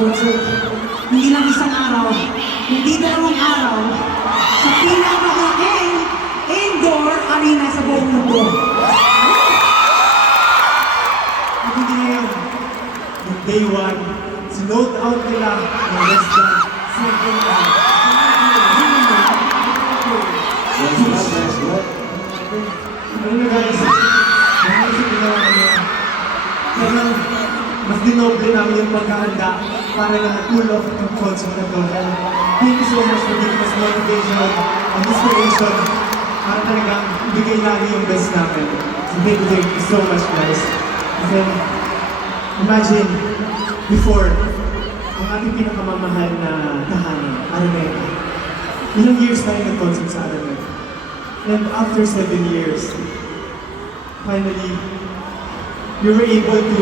concert. Hindi lang isang araw, hindi dalawang araw, sa pinakamalaking indoor arena sa buong mundo. At hindi ngayon, yung day one, sinold out nila ng less than 7 hours. Ano na guys, naisip nila kami. Kaya mas dinoble namin yung pagkahanda para na ma-pull off yung concert na to. And thank you so much for giving us motivation and inspiration para talagang ibigay lagi yung best namin. So thank you so much guys. And then, imagine, before, ang ating pinakamamahal na tahanan, Araneta. Ilang years tayo nag-concert sa Araneta. And after 7 years, finally, you were able to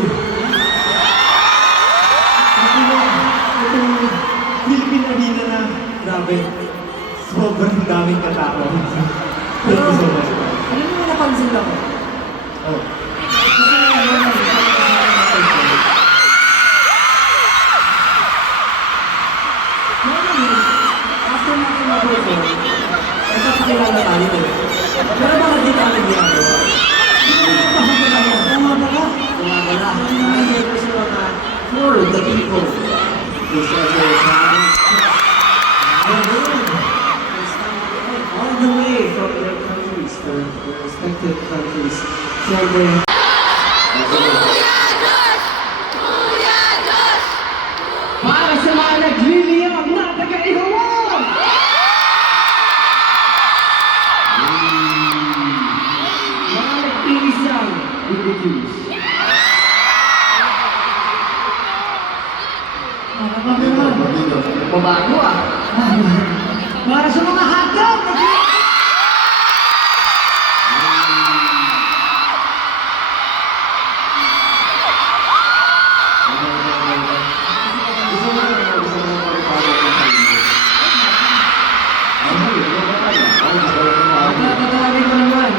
itong Philippine Arena na, grabe, sobrang daming katao. Thank you so much. Ano naman napansin ako? Oh. After natin mag-perform, nagpapakilala tayo eh. Pero bakit di tayo ginagawa? Bumabala. Kasi mga for the people. This is your time. All the way from their countries, their respective countries. So they... Para sa mga nagliliyab na taga-ihawag! Mga nagtiisang bibigis. Babago ah. Para sa mga hagam! Tatawagin ko naman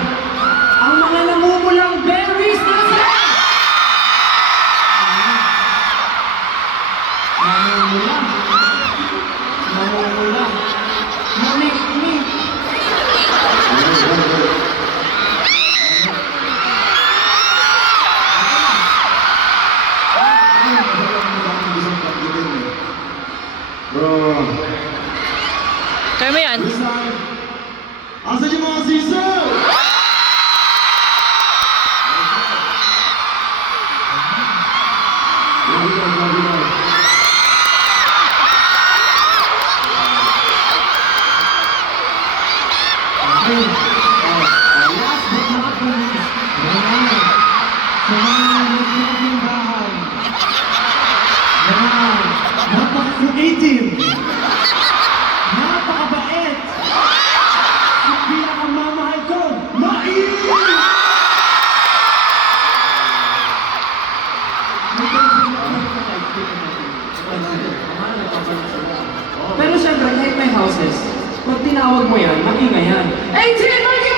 ang mga namumulang berries na sila! Namumula. Mamik-mik. Bro. Kaya mo yan? Asan yung mga season? Last but not least, sa mga nagkaking bahay, napaka-creative, napakabait, at pinakamamahal ko, Pero syempre, kahit may houses, pag tinawag mo yan, makingay yan. 18!